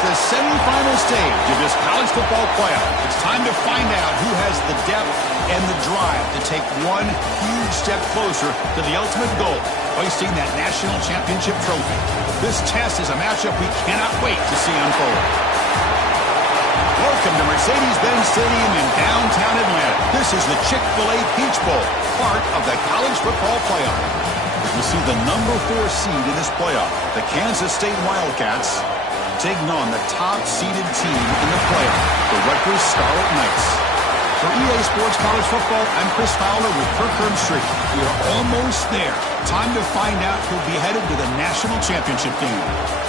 the semifinal stage of this college football playoff. It's time to find out who has the depth and the drive to take one huge step closer to the ultimate goal, hoisting that national championship trophy. This test is a matchup we cannot wait to see unfold. Welcome to Mercedes-Benz Stadium in downtown Atlanta. This is the Chick-fil-A Peach Bowl, part of the college football playoff. We'll see the number 4 seed in this playoff, the Kansas State Wildcats, taking on the top-seeded team in the playoff, the Rutgers Scarlet Knights. For EA Sports College Football, I'm Chris Fowler with Kirk Herbstreit. We are almost there. Time to find out who'll be headed to the national championship game.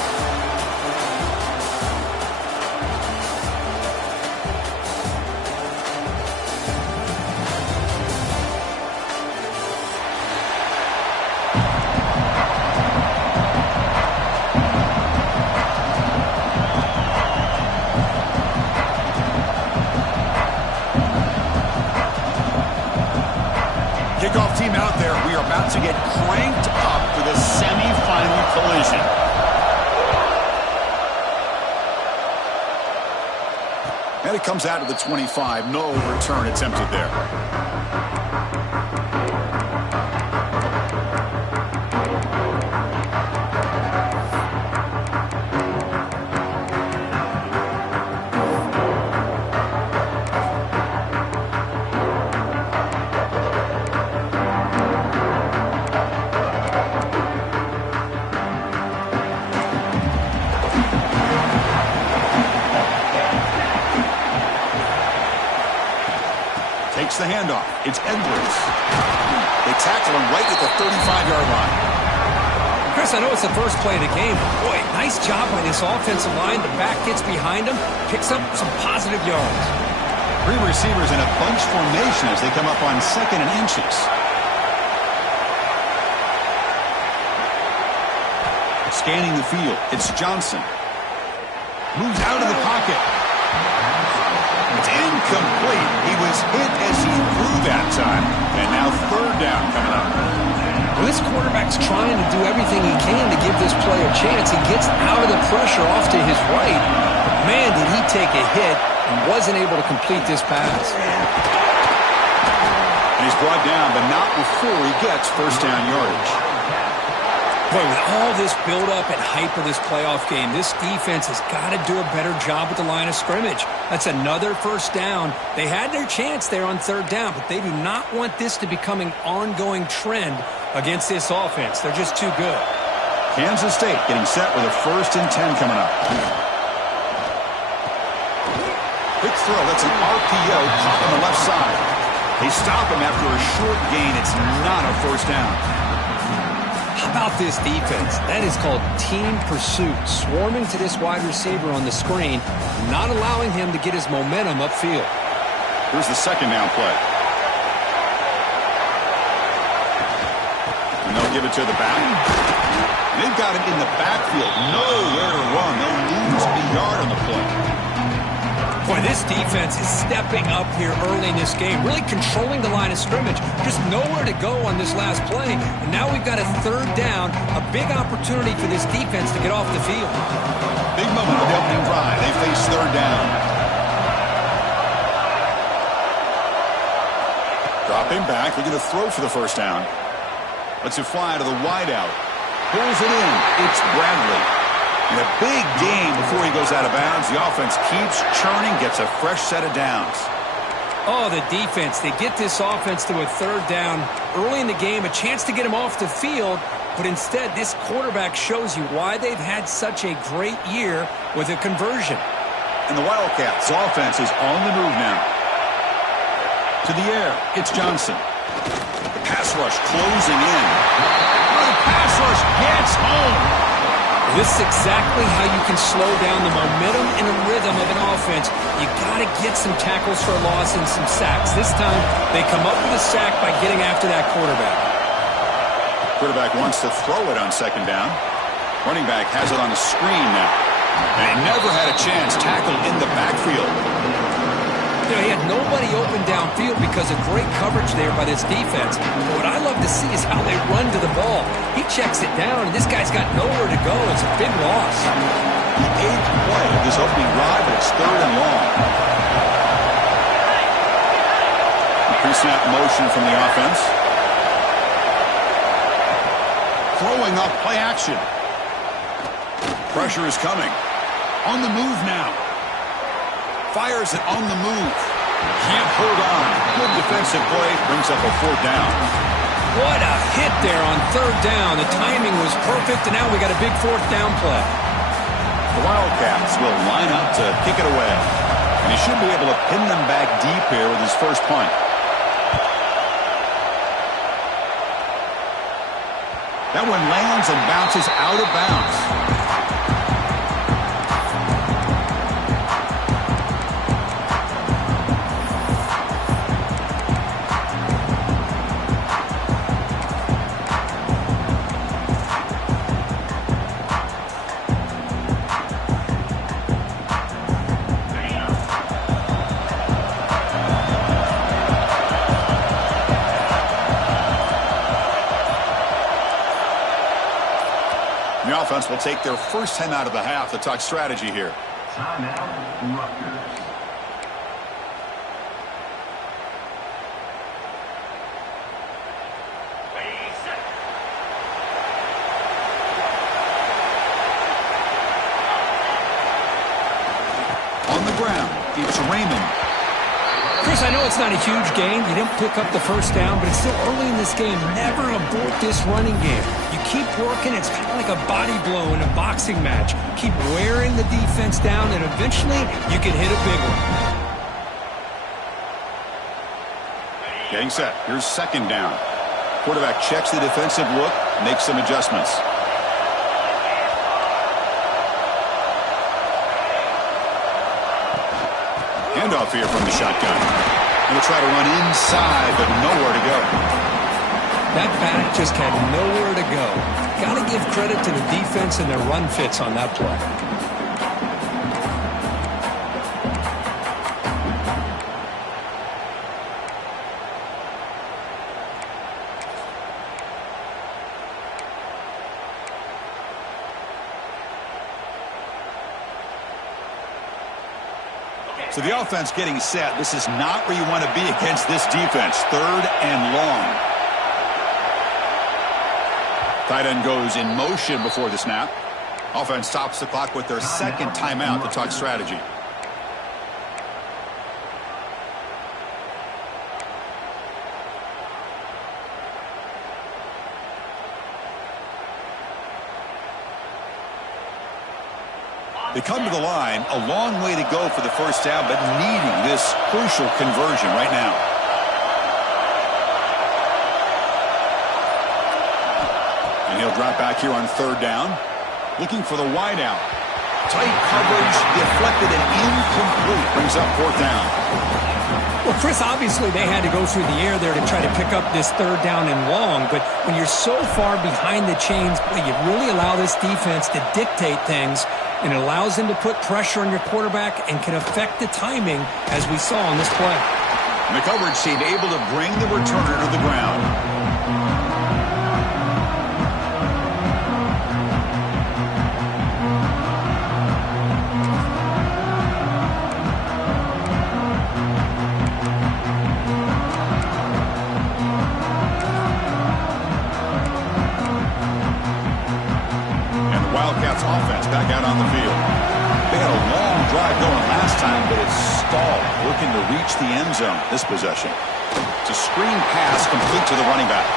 Kickoff team out there. We are about to get cranked up for the semifinal collision. And it comes out to the 25. No return attempted there. Takes the handoff. It's Edwards. They tackle him right at the 35-yard line. Chris, I know it's the first play of the game. Boy, nice job by this offensive line. The back gets behind him, picks up some positive yards. 3 receivers in a bunch formation as they come up on 2nd and inches. Scanning the field. It's Johnson. Moves out of the pocket. It's incomplete. He was hit as he threw that time. And now 3rd down coming up. Well, this quarterback's trying to do everything he can to give this play a chance. He gets out of the pressure off to his right. But man, did he take a hit and wasn't able to complete this pass. And he's brought down, but not before he gets 1st down yardage. Boy, with all this build-up and hype of this playoff game, this defense has got to do a better job with the line of scrimmage. That's another 1st down. They had their chance there on 3rd down, but they do not want this to become an ongoing trend against this offense. They're just too good. Kansas State getting set with a 1st and 10 coming up. Quick throw. That's an RPO caught on the left side. They stop him after a short gain. It's not a 1st down. How about this defense? That is called team pursuit. Swarming to this wide receiver on the screen, not allowing him to get his momentum upfield. Here's the 2nd down play. And they'll give it to the back. They've got him in the backfield. Nowhere to run. They'll lose a yard on the play. Boy, this defense is stepping up here early in this game, really controlling the line of scrimmage. Just nowhere to go on this last play. And now we've got a 3rd down, a big opportunity for this defense to get off the field. Big moment of the opening drive. They face 3rd down. Dropping back, looking to throw for the 1st down. Lets it fly to the wideout. Pulls it in. It's Bradley. And a big gain before he goes out of bounds. The offense keeps churning, gets a fresh set of downs. Oh, the defense. They get this offense to a 3rd down early in the game, a chance to get him off the field. But instead, this quarterback shows you why they've had such a great year with a conversion. And the Wildcats' offense is on the move now. To the air, it's Johnson. The pass rush closing in. Oh, the pass rush gets home. This is exactly how you can slow down the momentum and the rhythm of an offense. You got to get some tackles for a loss and some sacks. This time, they come up with a sack by getting after that quarterback. Quarterback wants to throw it on 2nd down. Running back has it on the screen now. And he never had a chance tackled in the backfield. You know, he had nobody open downfield because of great coverage there by this defense. But what I love to see is how they run to the ball. He checks it down, and this guy's got nowhere to go. It's a big loss. The 8th play of this opening drive, but it's 3rd and long. Pre-snap motion from the offense. Throwing up play action. Pressure is coming. On the move now. Fires it on the move. Can't hold on. Good defensive play. Brings up a 4th down. What a hit there on 3rd down. The timing was perfect, and now we got a big 4th down play. The Wildcats will line up to kick it away. And he should be able to pin them back deep here with his first punt. That one lands and bounces out of bounds. The offense will take their first time out of the half to talk strategy here. Timeout, Rutgers. On the ground, it's Raymond. Chris, I know it's not a huge gain. You didn't pick up the first down, but it's still early in this game. Never abort this running game. You keep working. It's kind of like a body blow in a boxing match. Keep wearing the defense down, and eventually you can hit a big one. Getting set. Here's 2nd down. Quarterback checks the defensive look, makes some adjustments. Handoff here from the shotgun. He'll try to run inside, but nowhere to go. That back just had nowhere to go. Got to give credit to the defense and their run fits on that play. So the offense getting set. This is not where you want to be against this defense. 3rd and long. Tight end goes in motion before the snap. Offense stops the clock with their 2nd timeout to talk strategy. They come to the line, a long way to go for the first down, but needing this crucial conversion right now. And he'll drop back here on 3rd down. Looking for the wide out. Tight coverage, deflected and incomplete. Brings up 4th down. Well, Chris, obviously they had to go through the air there to try to pick up this 3rd down and long, but when you're so far behind the chains, you really allow this defense to dictate things, and it allows them to put pressure on your quarterback and can affect the timing, as we saw on this play. And the coverage team able to bring the returner to the ground. Wildcats offense back out on the field. They had a long drive going last time, but it's stalled, looking to reach the end zone this possession. It's a screen pass complete to the running back.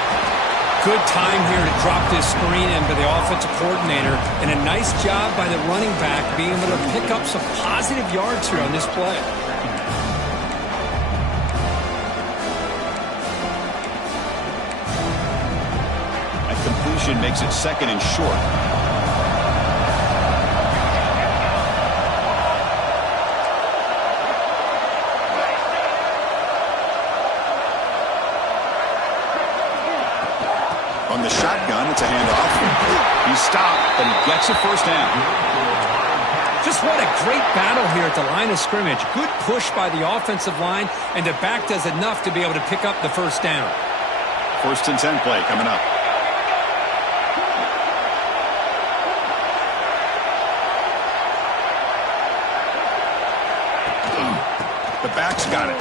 Good time here to drop this screen into the offensive coordinator, and a nice job by the running back being able to pick up some positive yards here on this play. That completion makes it 2nd and short. On the shotgun, it's a handoff. He's stopped, but he gets a first down. Just what a great battle here at the line of scrimmage. Good push by the offensive line, and the back does enough to be able to pick up the first down. 1st and 10 play coming up. The back's got it.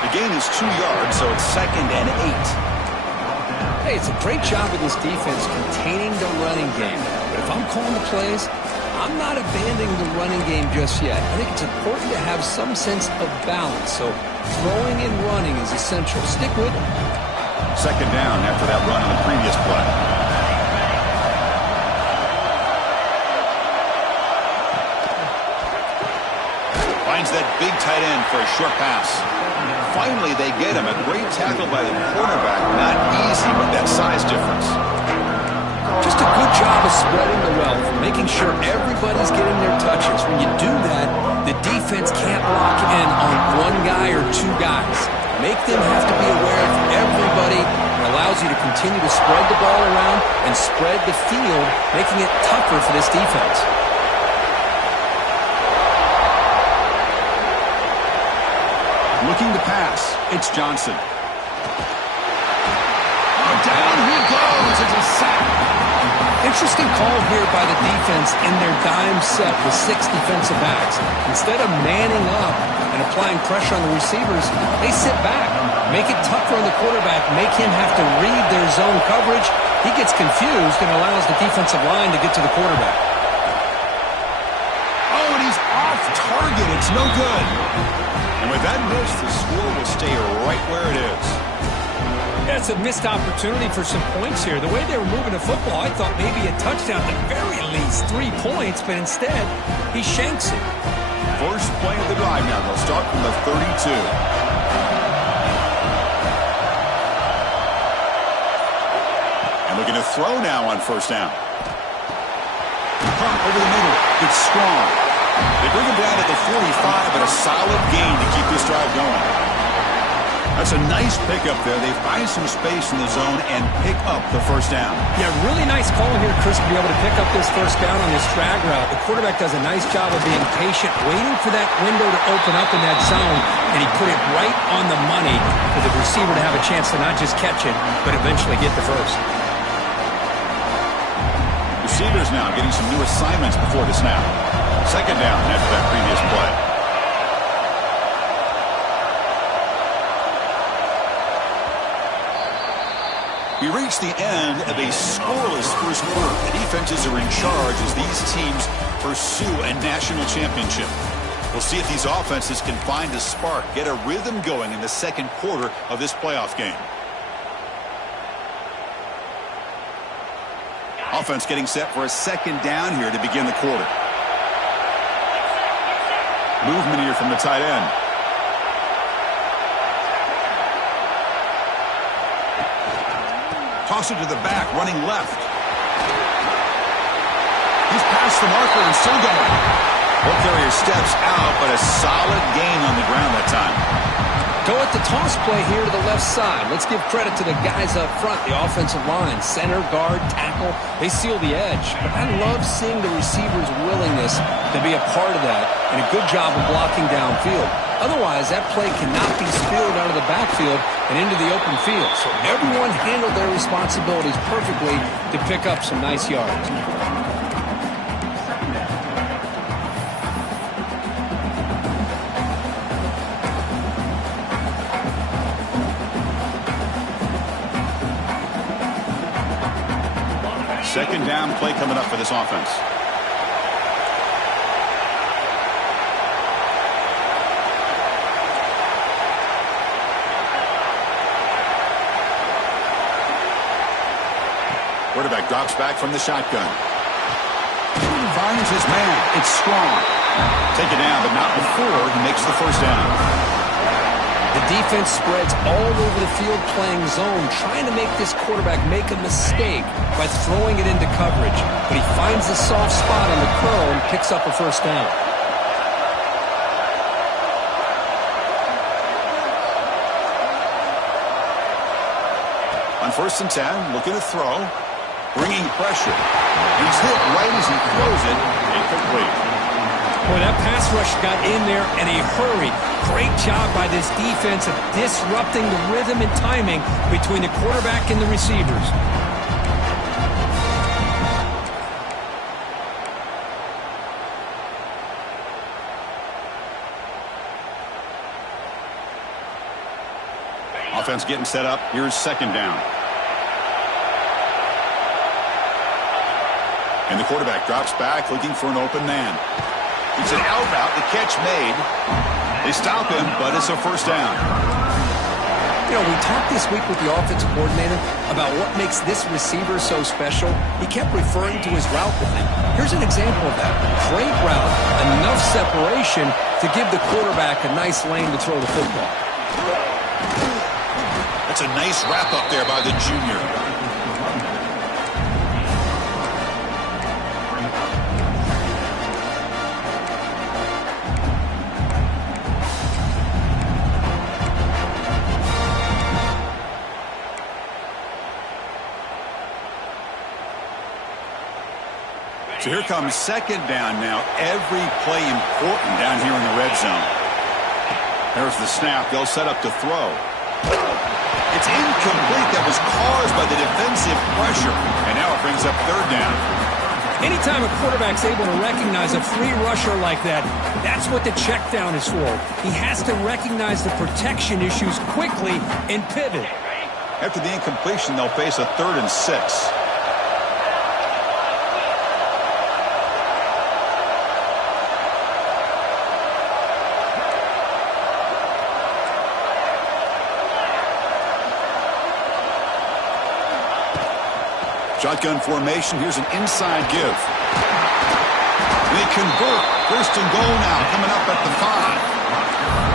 The gain is 2 yards, so it's 2nd and 8. Hey, it's a great job of this defense containing the running game. But if I'm calling the plays, I'm not abandoning the running game just yet. I think it's important to have some sense of balance. So throwing and running is essential. Stick with it. 2nd down after that run on the previous play. Finds that big tight end for a short pass. Finally, they get him. A great tackle by the quarterback. Not easy with that size difference. Just a good job of spreading the wealth, making sure everybody's getting their touches. When you do that, the defense can't lock in on one guy or 2 guys. Make them have to be aware of everybody. It allows you to continue to spread the ball around and spread the field, making it tougher for this defense. Looking to pass. It's Johnson. Oh, down he goes. It's a sack. Interesting call here by the defense in their dime set with 6 defensive backs. Instead of manning up and applying pressure on the receivers, they sit back, make it tougher on the quarterback, make him have to read their zone coverage. He gets confused and allows the defensive line to get to the quarterback. Oh, and he's off target. It's no good. And with that miss, the score will stay right where it is. Yeah, it's a missed opportunity for some points here. The way they were moving the football, I thought maybe a touchdown, at the very least 3 points, but instead, he shanks it. First play of the drive now. They'll start from the 32. And looking to throw now on 1st down. Caught over the middle. It's strong. They bring him down at the 45, but a solid gain to keep this drive going. That's a nice pickup there. They find some space in the zone and pick up the 1st down. Yeah, really nice call here, Chris, to be able to pick up this 1st down on this drag route. The quarterback does a nice job of being patient, waiting for that window to open up in that zone, and he put it right on the money for the receiver to have a chance to not just catch it, but eventually get the first. Receivers now getting some new assignments before the snap. 2nd down after that previous play. We reach the end of a scoreless first quarter. The defenses are in charge as these teams pursue a national championship. We'll see if these offenses can find a spark, get a rhythm going in the 2nd quarter of this playoff game. Offense getting set for a 2nd down here to begin the quarter. Movement here from the tight end. Toss it to the back, running left. He's past the marker and still going. Ball carrier steps out, but a solid gain on the ground that time. Go at the toss play here to the left side. Let's give credit to the guys up front, the offensive line, center, guard, tackle. They seal the edge. But I love seeing the receiver's willingness to be a part of that and a good job of blocking downfield. Otherwise, that play cannot be spilled out of the backfield and into the open field. So everyone handled their responsibilities perfectly to pick up some nice yards. Second down play coming up for this offense. Quarterback drops back from the shotgun. Finds his man. It's strong. Take it down, but not before he makes the first down. The defense spreads all over the field playing zone, trying to make this quarterback make a mistake by throwing it into coverage. But he finds the soft spot on the curl and picks up a first down. On 1st and 10, looking to throw. bringing pressure. He's hit right as he throws it. Incomplete. Boy, that pass rush got in there in a hurry. Great job by this defense of disrupting the rhythm and timing between the quarterback and the receivers. Offense getting set up. Here's second down. And the quarterback drops back looking for an open man. It's an out route. The catch made. They stop him, but it's a first down. You know, we talked this week with the offensive coordinator about what makes this receiver so special. He kept referring to his route with him. Here's an example of that. Great route, enough separation to give the quarterback a nice lane to throw the football. That's a nice wrap up there by the junior. So here comes second down now. Every play important down here in the red zone. There's the snap. They'll set up to throw. It's incomplete. That was caused by the defensive pressure. And now it brings up third down. Anytime a quarterback's able to recognize a free rusher like that, that's what the check down is for. He has to recognize the protection issues quickly and pivot. After the incompletion, they'll face a 3rd and 6. Shotgun formation. Here's an inside give. They convert. 1st and goal now, coming up at the 5.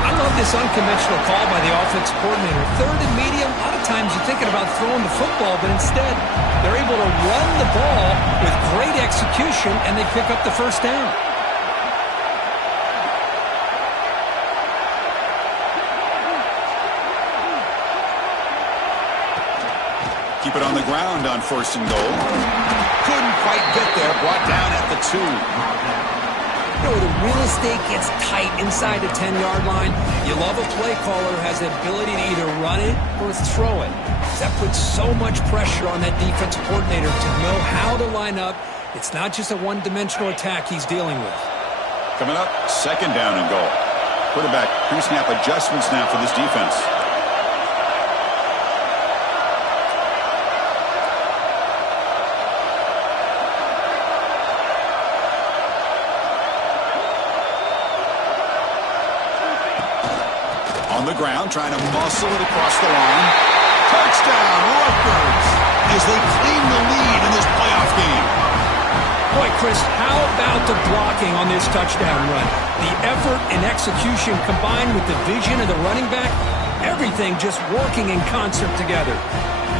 I love this unconventional call by the offensive coordinator. 3rd and medium, a lot of times you're thinking about throwing the football, but instead they're able to run the ball with great execution, and they pick up the first down. Keep it on the ground on 1st and goal. Couldn't quite get there. Brought down at the 2. You know, the real estate gets tight inside the 10-yard line. You love a play caller who has the ability to either run it or throw it. That puts so much pressure on that defensive coordinator to know how to line up. It's not just a one-dimensional attack he's dealing with. Coming up, 2nd down and goal. Quarterback pre-snap adjustments now for this defense. On the ground, trying to muscle it across the line. Touchdown, Rutgers, as they claim the lead in this playoff game. Boy, Chris, how about the blocking on this touchdown run? The effort and execution combined with the vision of the running back, everything just working in concert together.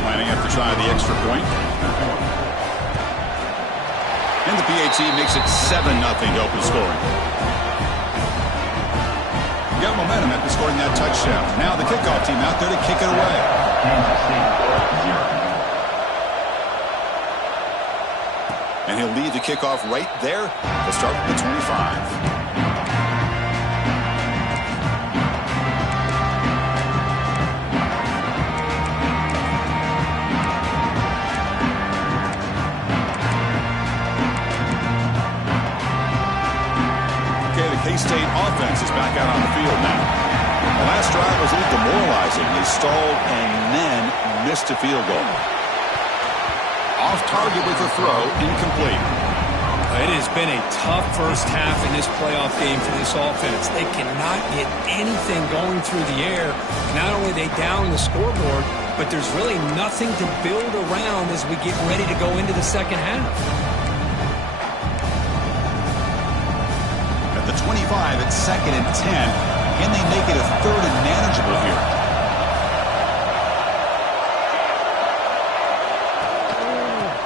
Lining up to try the extra point. And the PAT makes it 7-0 to open scoring. Got momentum after scoring that touchdown. Now the kickoff team out there to kick it away. And he'll lead the kickoff right there. They'll start with the 25. K-State offense is back out on the field now. The last drive was a little demoralizing. They stalled and then missed a field goal. Off target with a throw, incomplete. It has been a tough first half in this playoff game for this offense. They cannot get anything going through the air. Not only are they down the scoreboard, but there's really nothing to build around as we get ready to go into the second half. The 25 at 2nd and 10. Can they make it a 3rd and manageable here?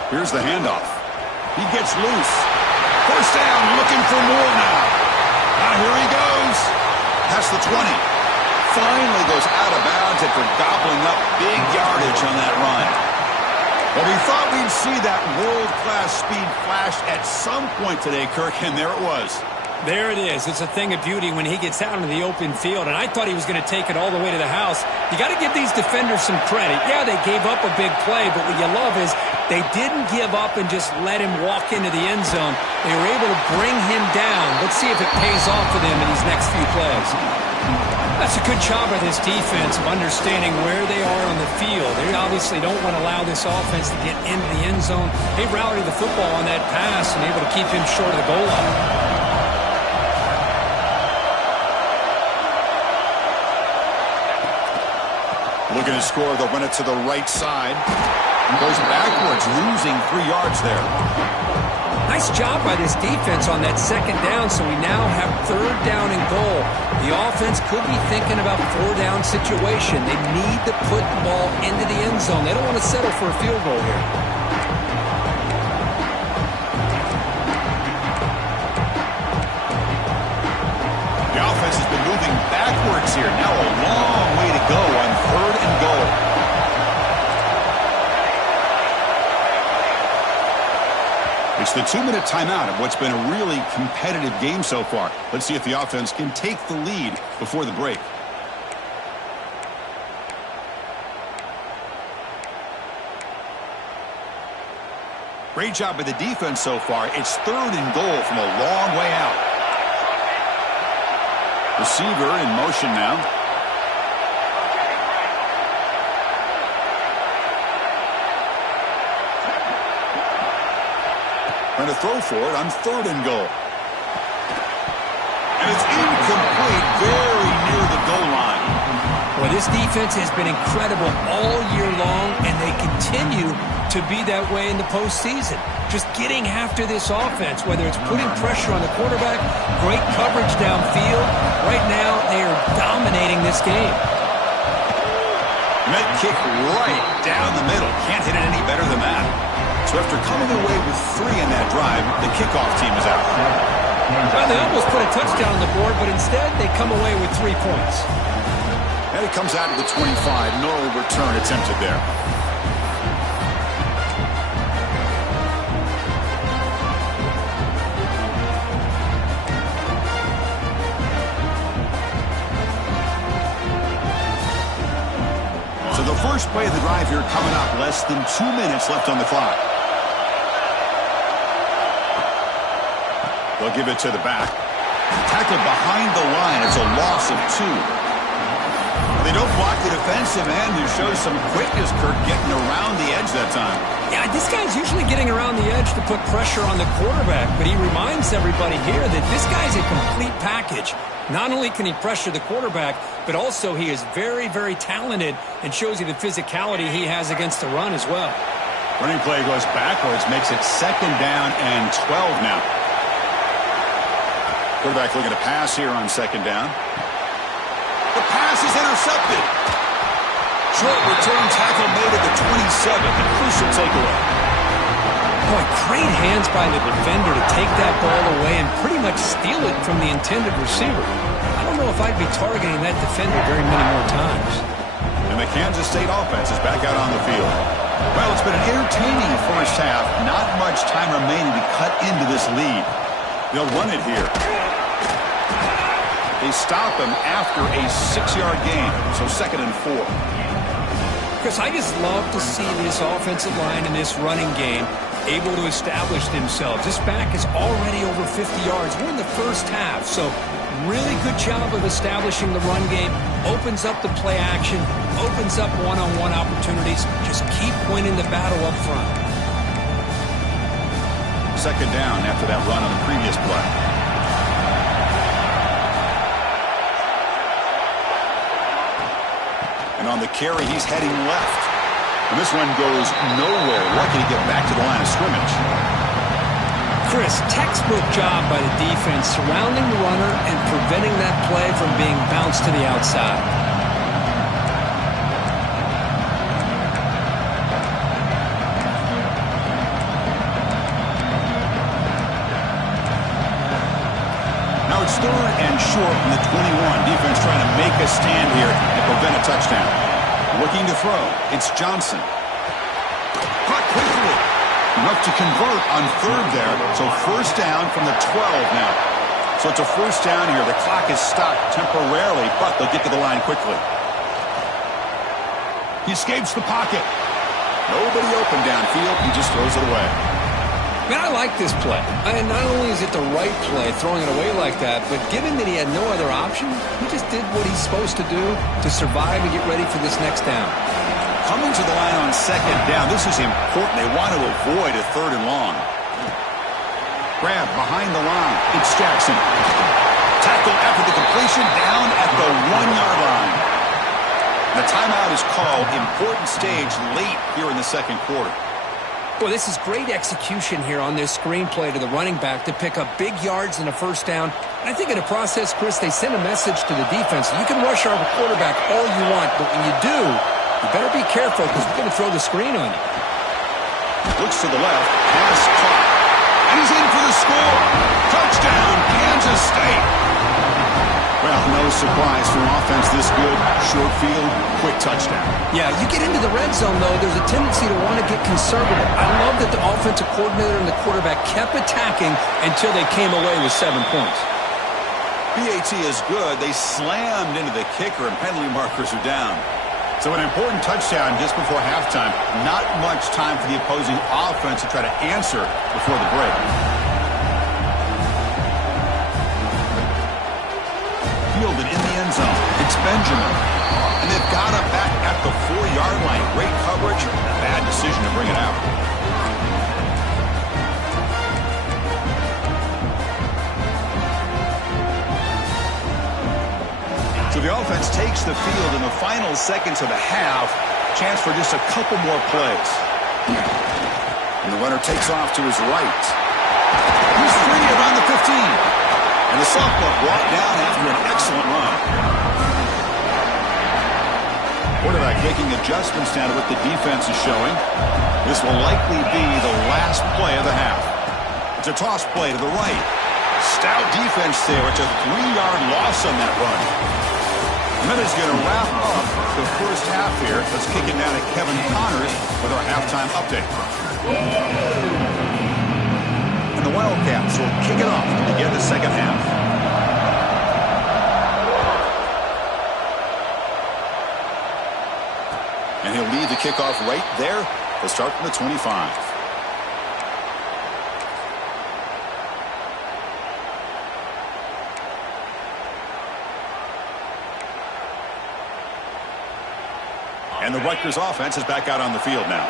Here's the handoff. He gets loose. 1st down, looking for more now. Here he goes. Past the 20. Finally goes out of bounds after gobbling up big yardage on that run. Well, we thought we'd see that world-class speed flash at some point today, Kirk, and there it was. There it is. It's a thing of beauty when he gets out into the open field, and I thought he was going to take it all the way to the house. You got to give these defenders some credit. Yeah, they gave up a big play, but what you love is they didn't give up and just let him walk into the end zone. They were able to bring him down. Let's see if it pays off for them in these next few plays. That's a good job by this defense of understanding where they are on the field. They obviously don't want to allow this offense to get into the end zone. They rallied the football on that pass and able to keep him short of the goal line. Looking to score, they'll run it to the right side. Goes backwards, losing 3 yards there. Nice job by this defense on that second down, so we now have third down and goal. The offense could be thinking about 4-down situation. They need to put the ball into the end zone. They don't want to settle for a field goal here. The offense has been moving backwards here. Now a long way to go on third and goal. It's the 2-minute timeout of what's been a really competitive game so far. Let's see if the offense can take the lead before the break. Great job by the defense so far. It's third and goal from a long way out. Receiver in motion now. Trying to throw for it on third and goal. And it's incomplete, very near the goal line. Well, this defense has been incredible all year long, and they continue to be that way in the postseason. Just getting after this offense, whether it's putting pressure on the quarterback, great coverage downfield. Right now, they are dominating this game. Met kick right down the middle. Can't hit it any better than that. So after coming away with 3 in that drive, the kickoff team is out. Well, they almost put a touchdown on the board, but instead they come away with 3 points. And it comes out of the 25. No return attempted there. So the first play of the drive here coming up. Less than 2 minutes left on the clock. They'll give it to the back. Tackled behind the line. It's a loss of 2. They don't block the defensive end, who shows some quickness, Kirk, getting around the edge that time. Yeah, this guy's usually getting around the edge to put pressure on the quarterback, but he reminds everybody here that this guy's a complete package. Not only can he pressure the quarterback, but also he is very, very talented and shows you the physicality he has against the run as well. Running play goes backwards, makes it second down and 12 now. Quarterback looking to pass here on second down. The pass is intercepted. Short return tackle made at the 27. A crucial takeaway. Boy, great hands by the defender to take that ball away and pretty much steal it from the intended receiver. I don't know if I'd be targeting that defender very many more times. And the Kansas State offense is back out on the field. Well, it's been an entertaining first half. Not much time remaining to cut into this lead. They'll run it here. They stop him after a 6-yard gain, so second and 4. Chris, I just love to see this offensive line in this running game able to establish themselves. This back is already over 50 yards. We're in the first half, so really good job of establishing the run game. Opens up the play action, opens up one-on-one opportunities. Just keep winning the battle up front. Second down after that run on the previous play. And on the carry, he's heading left. And this one goes nowhere. Lucky to get back to the line of scrimmage. Chris, textbook job by the defense surrounding the runner and preventing that play from being bounced to the outside. Now it's third and short from the 21. Defense trying to make a stand here and prevent a touchdown. Looking to throw. It's Johnson. Caught Enough to convert on third there. So first down from the 12 now. So it's a first down here. The clock is stopped temporarily, but they'll get to the line quickly. He escapes the pocket. Nobody open downfield. He just throws it away. Man, I like this play. And not only is it the right play, throwing it away like that, but given that he had no other option, he just did what he's supposed to do to survive and get ready for this next down. Coming to the line on second down, this is important. They want to avoid a third and long. Grab behind the line. It's Jackson. Tackle after the completion, down at the 1-yard line. The timeout is called. Important stage late here in the second quarter. Boy, this is great execution here on this screenplay to the running back to pick up big yards and a first down. And I think in the process, Chris, they send a message to the defense. You can rush our quarterback all you want, but when you do, you better be careful because we're going to throw the screen on you. Looks to the left. Pass caught. And he's in for the score. Touchdown, Kansas State. Well, no surprise for an offense this good. Short field, quick touchdown. Yeah, you get into the red zone, though, there's a tendency to want to get conservative. I love that the offensive coordinator and the quarterback kept attacking until they came away with 7 points. PAT is good. They slammed into the kicker, and penalty markers are down. So an important touchdown just before halftime. Not much time for the opposing offense to try to answer before the break. Fielded in the end zone. It's Benjamin. And they've got him back at the 4-yard line. Great coverage. Bad decision to bring it out. So the offense takes the field in the final seconds of the half. Chance for just a couple more plays. And the runner takes off to his right. He's free around the 15. And the sophomore brought down after an excellent run. Quarterback making adjustments now to what the defense is showing. This will likely be the last play of the half. It's a toss play to the right. Stout defense there. It's a 3-yard loss on that run. And then he's going to wrap up the first half here. Let's kick it down to Kevin Connors with our halftime update. The Wildcats will kick it off to begin the second half. And he'll lead the kickoff right there. They'll start from the 25. And the Rutgers offense is back out on the field now.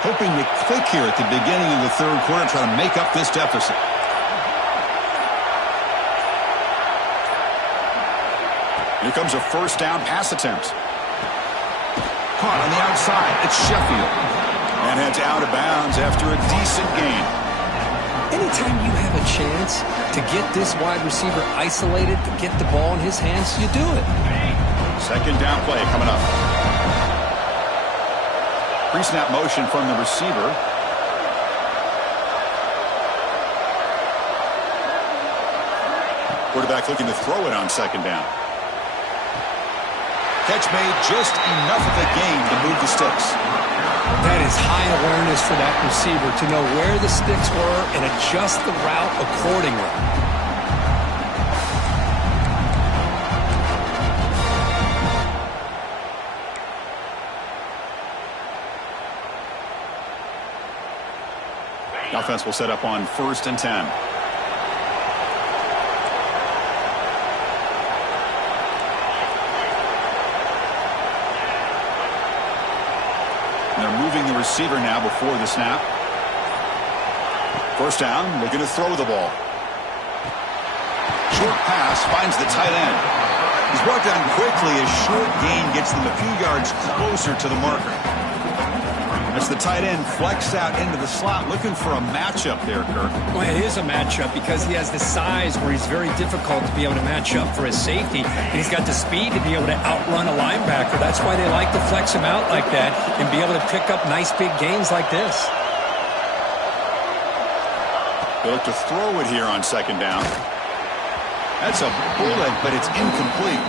Hoping to click here at the beginning of the third quarter, try to make up this deficit. Here comes a first down pass attempt. Caught on the outside. It's Sheffield. And heads out of bounds after a decent gain. Anytime you have a chance to get this wide receiver isolated, to get the ball in his hands, you do it. Second down play coming up. Pre-snap motion from the receiver. Quarterback looking to throw it on second down. Catch made, just enough of a gain to move the sticks. That is high awareness for that receiver to know where the sticks were and adjust the route accordingly. The offense will set up on 1st and 10. And they're moving the receiver now before the snap. First down, looking to throw the ball. Short pass finds the tight end. He's brought down quickly. A short gain gets them a few yards closer to the marker. As the tight end flexed out into the slot, looking for a matchup there, Kirk. Well, it is a matchup because he has the size where he's very difficult to be able to match up for his safety. And he's got the speed to be able to outrun a linebacker. That's why they like to flex him out like that and be able to pick up nice big gains like this. They look to throw it here on second down. That's a bullet, but it's incomplete.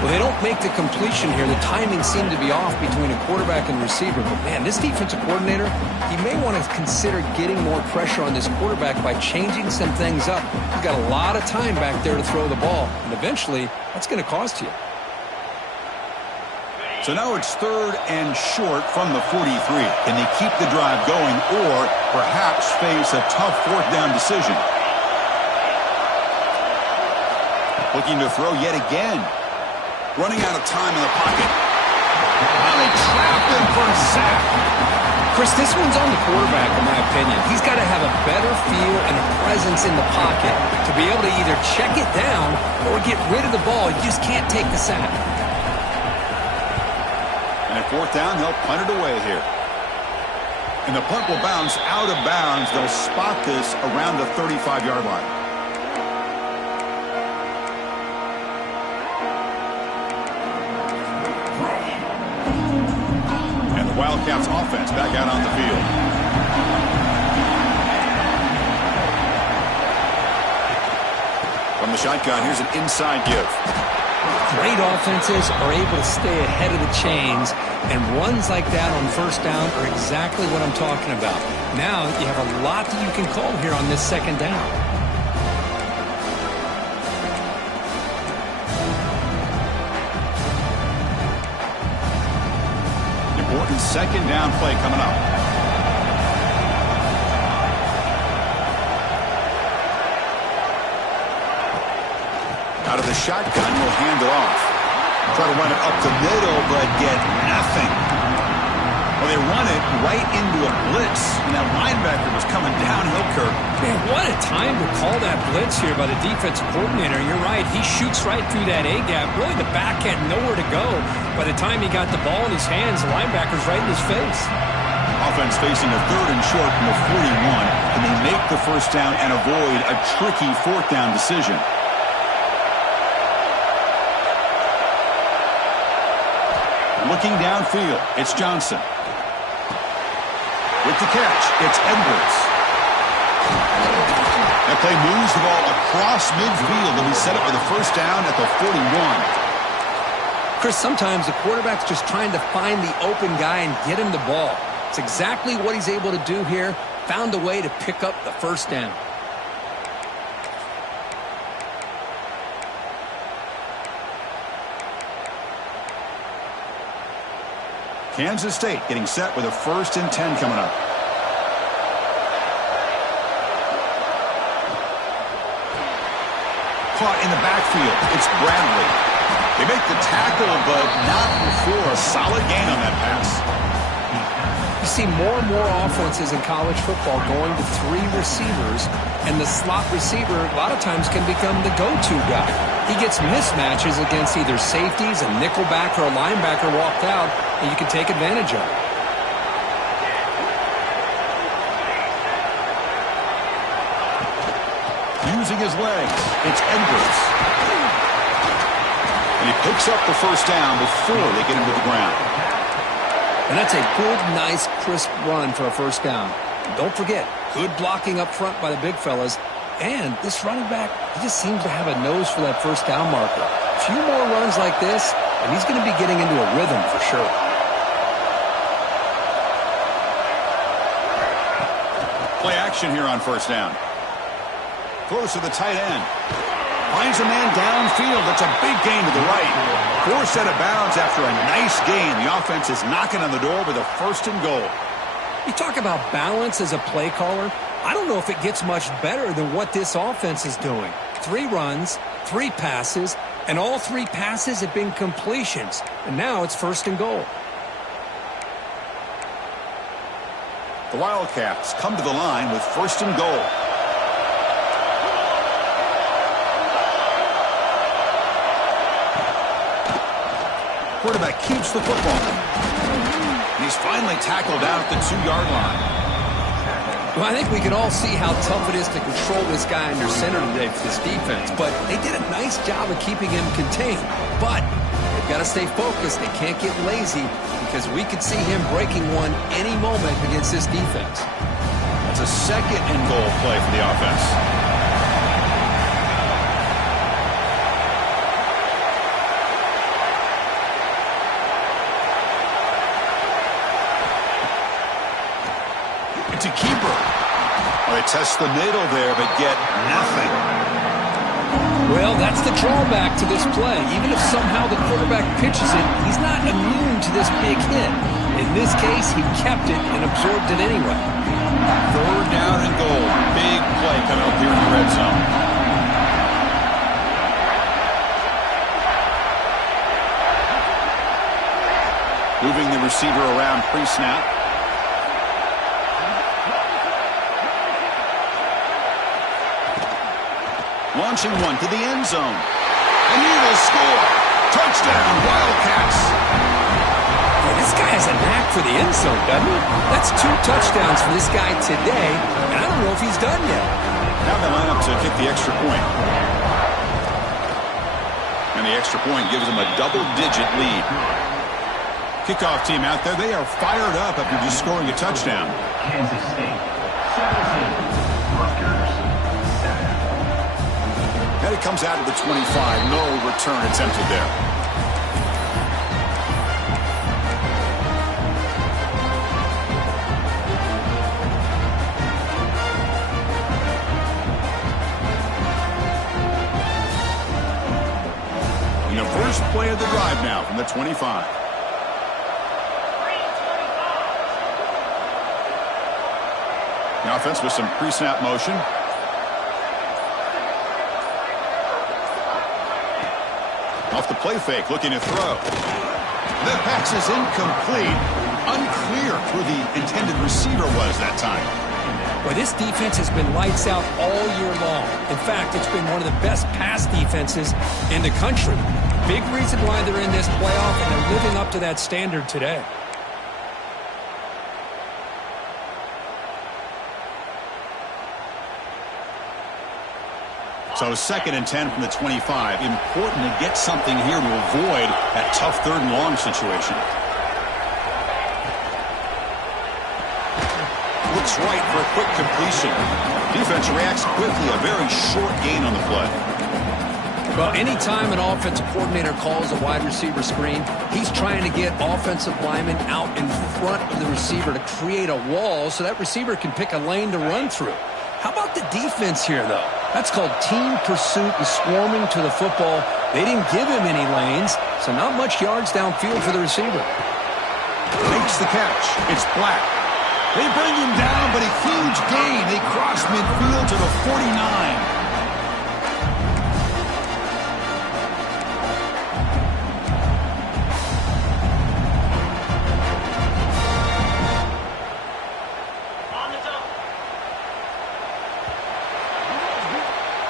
Well, they don't make the completion here. The timing seemed to be off between a quarterback and receiver. But, man, this defensive coordinator, he may want to consider getting more pressure on this quarterback by changing some things up. He's got a lot of time back there to throw the ball, and eventually that's going to cost you. So now it's 3rd and short from the 43. Can they keep the drive going or perhaps face a tough 4th down decision? Looking to throw yet again. Running out of time in the pocket. And they trapped him for a sack. Chris, this one's on the quarterback, in my opinion. He's got to have a better feel and a presence in the pocket to be able to either check it down or get rid of the ball. You just can't take the sack. And at 4th down, they'll punt it away here. And the punt will bounce out of bounds. They'll spot this around the 35-yard line. Wildcats offense back out on the field. From the shotgun, here's an inside give. Great offenses are able to stay ahead of the chains, and runs like that on 1st down are exactly what I'm talking about. Now you have a lot that you can call here on this 2nd down. Important 2nd down play coming up. Out of the shotgun, will hand it off. Try to run it up the middle, but get nothing. Well, they run it right into a blitz, and that linebacker was coming downhill, Kirk. Man, what a time to call that blitz here by the defensive coordinator. You're right. He shoots right through that A-gap. Really, the back had nowhere to go. By the time he got the ball in his hands, the linebacker's right in his face. Offense facing a 3rd and short from the 41. Can they make the 1st down and avoid a tricky 4th down decision? Looking downfield, it's Johnson. With the catch, it's Edwards. That play moves the ball across midfield, and we set up with a 1st down at the 41. Chris, sometimes the quarterback's just trying to find the open guy and get him the ball. It's exactly what he's able to do here. Found a way to pick up the 1st down. Kansas State getting set with a 1st and 10 coming up. Caught in the backfield. It's Bradley. They make the tackle, but not before a solid gain on that pass. You see more and more offenses in college football going to 3 receivers, and the slot receiver a lot of times can become the go-to guy. He gets mismatches against either safeties, a nickelback, or a linebacker walked out, and you can take advantage of it. Using his legs, it's Edwards. And he picks up the 1st down before they get him to the ground. And that's a good, nice, crisp run for a 1st down. Don't forget, good blocking up front by the big fellas. And this running back, he just seems to have a nose for that 1st down marker. A few more runs like this, and he's going to be getting into a rhythm for sure. Play action here on 1st down. Throws to the tight end. Finds a man downfield. That's a big gain to the right. Forced out of bounds after a nice gain. The offense is knocking on the door with a 1st and goal. You talk about balance as a play caller. I don't know if it gets much better than what this offense is doing. 3 runs, 3 passes, and all 3 passes have been completions. And now it's 1st and goal. The Wildcats come to the line with 1st and goal. Quarterback keeps the football. He's finally tackled down at the 2-yard line. Well, I think we can all see how tough it is to control this guy under center today for this defense. But they did a nice job of keeping him contained. But they've got to stay focused. They can't get lazy because we could see him breaking one any moment against this defense. That's a 2nd and goal play for the offense. receiver. Well, they test the middle there, but get nothing. Well, that's the drawback to this play. Even if somehow the quarterback pitches it, he's not immune to this big hit. In this case, he kept it and absorbed it anyway. 3rd down and goal. Big play coming up here in the red zone. Moving the receiver around pre-snap. Launching one to the end zone. And he will score. Touchdown, Wildcats. Well, this guy has a knack for the end zone, doesn't he? That's 2 touchdowns for this guy today, and I don't know if he's done yet. Now they line up to kick the extra point. And the extra point gives them a double-digit lead. Kickoff team out there, they are fired up after just scoring a touchdown. Kansas State, 17. Rutgers, 7. And it comes out of the 25. No return attempted there. And the first play of the drive now from the 25. The offense with some pre-snap motion. Off the play fake, looking to throw. The pass is incomplete. Unclear who the intended receiver was that time. Well, this defense has been lights out all year long. In fact, it's been one of the best pass defenses in the country. Big reason why they're in this playoff, and they're living up to that standard today. So 2nd and 10 from the 25. Important to get something here to avoid that tough 3rd and long situation. Looks right for a quick completion. Defense reacts quickly. A very short gain on the play. Well, anytime an offensive coordinator calls a wide receiver screen, he's trying to get offensive linemen out in front of the receiver to create a wall so that receiver can pick a lane to run through. How about the defense here, though? That's called team pursuit and swarming to the football. They didn't give him any lanes, so not much yards downfield for the receiver. Makes the catch. It's Black. They bring him down, but a huge gain. They cross midfield to the 49.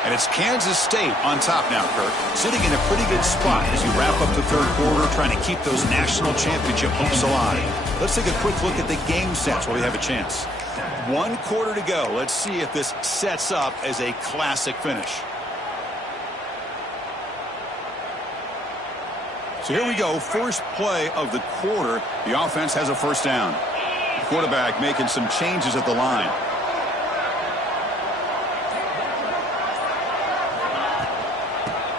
And it's Kansas State on top now, Kirk. Sitting in a pretty good spot as you wrap up the 3rd quarter, trying to keep those national championship hopes alive. Let's take a quick look at the game stats while we have a chance. 1 quarter to go. Let's see if this sets up as a classic finish. So here we go. First play of the quarter. The offense has a 1st down. The quarterback making some changes at the line.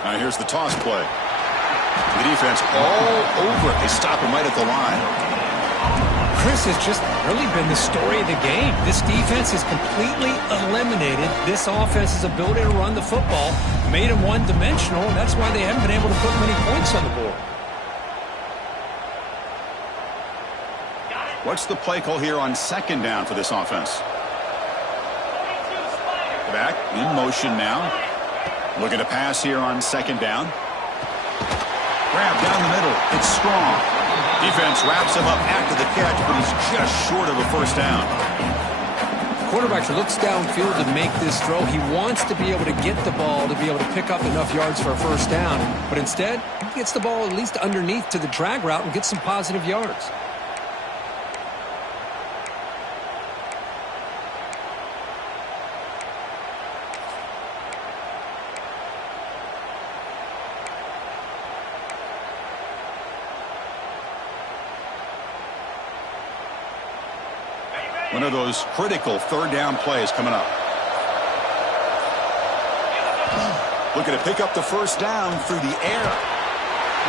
Now here's the toss play. The defense all over it. They stop him right at the line. Chris has just really been the story of the game. This defense has completely eliminated this offense's ability to run the football, made them one-dimensional, and that's why they haven't been able to put many points on the board. What's the play call here on 2nd down for this offense? Back in motion now. Looking to pass here on 2nd down. Grab down the middle. It's strong. Defense wraps him up after the catch, but he's just short of a 1st down. Quarterback looks downfield to make this throw. He wants to be able to get the ball to be able to pick up enough yards for a 1st down. But instead, he gets the ball at least underneath to the drag route and gets some positive yards. One of those critical 3rd down plays coming up. Looking to pick up the 1st down through the air.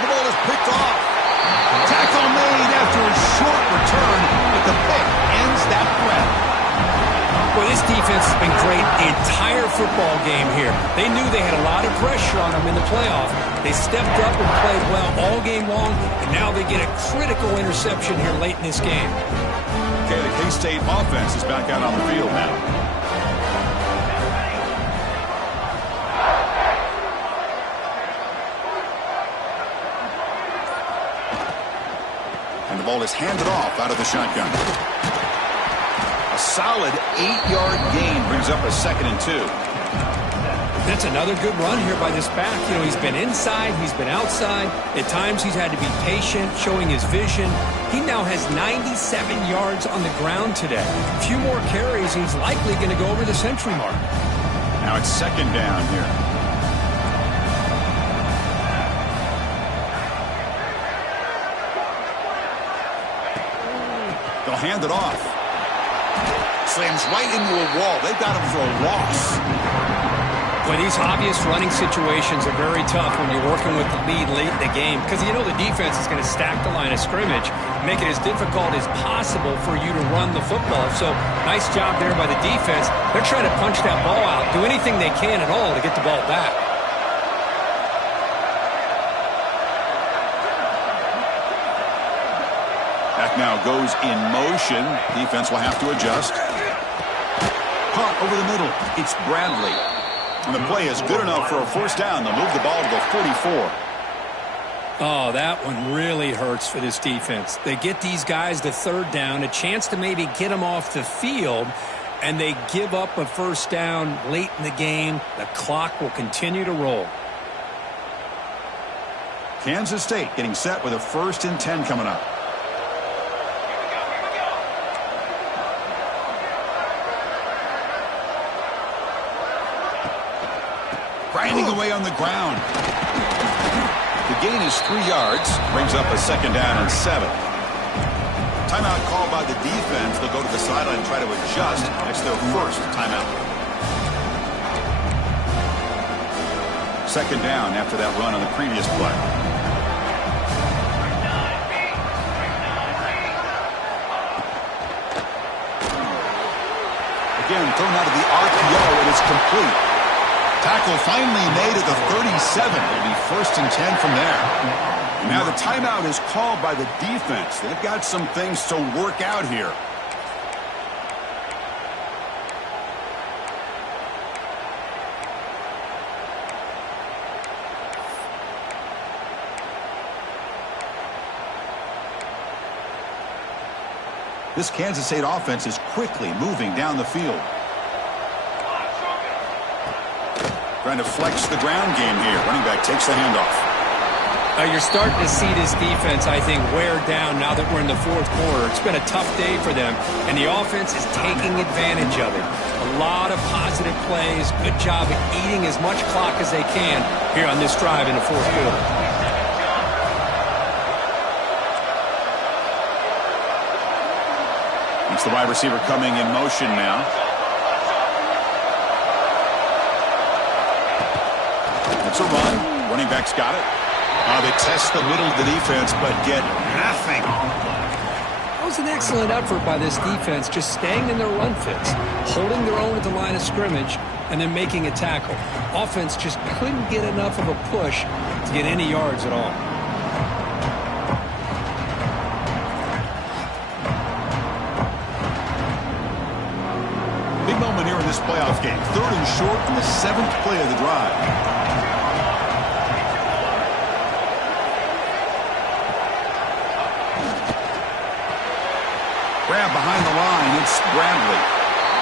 The ball is picked off. Tackle made after a short return, but the pick ends that threat. Well, this defense has been great the entire football game here. They knew they had a lot of pressure on them in the playoff. They stepped up and played well all game long, and now they get a critical interception here late in this game. Okay, the K-State offense is back out on the field now. And the ball is handed off out of the shotgun. A solid 8-yard gain brings up a 2nd and 2. That's another good run here by this back. You know, he's been inside, he's been outside. At times he's had to be patient, showing his vision. He now has 97 yards on the ground today. A few more carries, he's likely going to go over the century mark. Now it's 2nd down here. They'll hand it off. Slams right into a wall. They've got him for a loss. Boy, these obvious running situations are very tough when you're working with the lead late in the game because you know the defense is going to stack the line of scrimmage, make it as difficult as possible for you to run the football. So nice job there by the defense. They're trying to punch that ball out, do anything they can at all to get the ball back. Back now goes in motion. Defense will have to adjust. Punt over the middle. It's Bradley. And the play is good enough for a 1st down. They'll move the ball to the 44. Oh, that one really hurts for this defense. They get these guys to 3rd down, a chance to maybe get them off the field, and they give up a 1st down late in the game. The clock will continue to roll. Kansas State getting set with a 1st and 10 coming up. Grinding away on the ground. The gain is 3 yards. Brings up a 2nd down and 7. Timeout called by the defense. They'll go to the sideline and try to adjust. It's their 1st timeout. 2nd down after that run on the previous play. Again, thrown out of the RPO, and it's complete. Tackle finally made at the 37. It'll be 1st and 10 from there. Now the timeout is called by the defense. They've got some things to work out here. This Kansas State offense is quickly moving down the field. Trying to flex the ground game here. Running back takes the handoff. You're starting to see this defense, I think, wear down now that we're in the 4th quarter. It's been a tough day for them, and the offense is taking advantage of it. A lot of positive plays. Good job at eating as much clock as they can here on this drive in the 4th quarter. It's the wide receiver coming in motion now. It's a run. Running back's got it. They test the middle of the defense, but get nothing. That was an excellent effort by this defense, just staying in their run fits, holding their own at the line of scrimmage, and then making a tackle. Offense just couldn't get enough of a push to get any yards at all. Big moment here in this playoff game. 3rd and short in the 7th play of the drive. Grab behind the line. It's Bradley.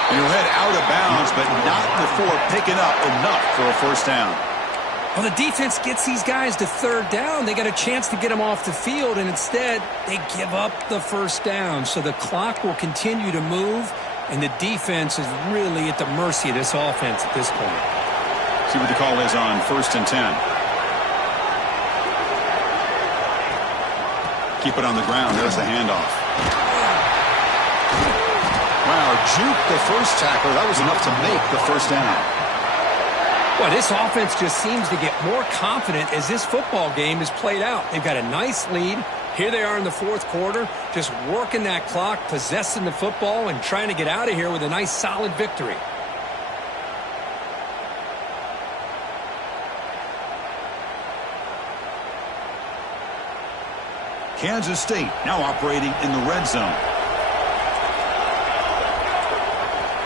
And he'll head out of bounds, but not before picking up enough for a 1st down. Well, the defense gets these guys to 3rd down. They got a chance to get them off the field, and instead they give up the 1st down. So the clock will continue to move, and the defense is really at the mercy of this offense at this point. See what the call is on 1st and 10. Keep it on the ground. There's the handoff. Wow, juke the 1st tackler. That was enough to make the 1st down. Well, this offense just seems to get more confident as this football game is played out. They've got a nice lead, Here they are in the fourth quarter, just working that clock, possessing the football, and trying to get out of here with a nice, solid victory. Kansas State now operating in the red zone.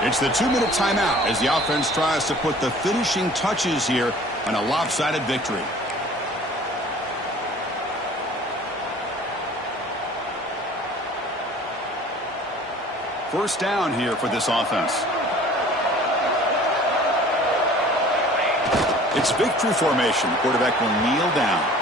It's the 2-minute timeout as the offense tries to put the finishing touches here on a lopsided victory. First down here for this offense. It's victory formation. The quarterback will kneel down.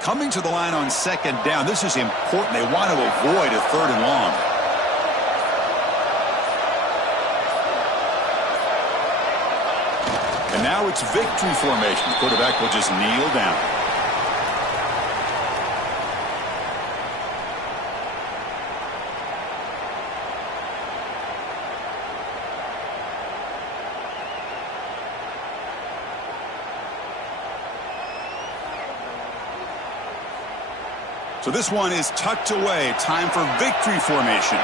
Coming to the line on second down. This is important. They want to avoid a 3rd and long. And now it's victory formation. The quarterback will just kneel down. So this one is tucked away. Time for victory formation.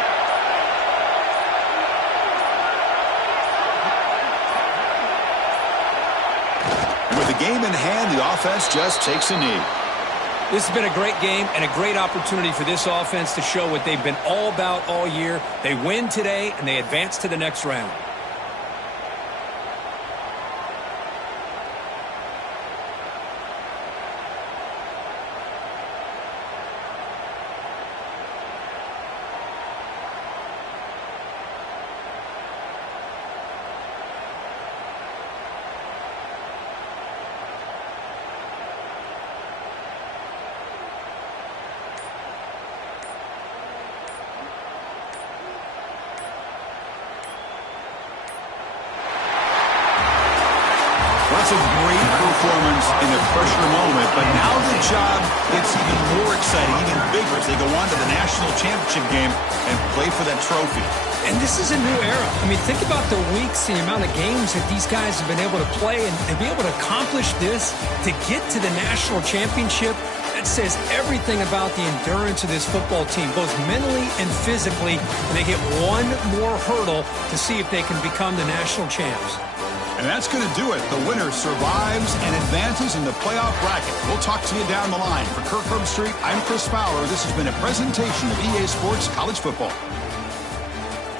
And with the game in hand, the offense just takes a knee. This has been a great game and a great opportunity for this offense to show what they've been all about all year. They win today, and they advance to the next round. That's a great performance in the pressure moment, but now the job gets even more exciting, even bigger as they go on to the national championship game and play for that trophy. And this is a new era. I mean, think about the weeks, the amount of games that these guys have been able to play, and to be able to accomplish this, to get to the national championship, that says everything about the endurance of this football team, both mentally and physically, and they hit one more hurdle to see if they can become the national champs. And that's going to do it. The winner survives and advances in the playoff bracket. We'll talk to you down the line. For Kirk Herbstreit, I'm Chris Fowler. This has been a presentation of EA Sports College Football.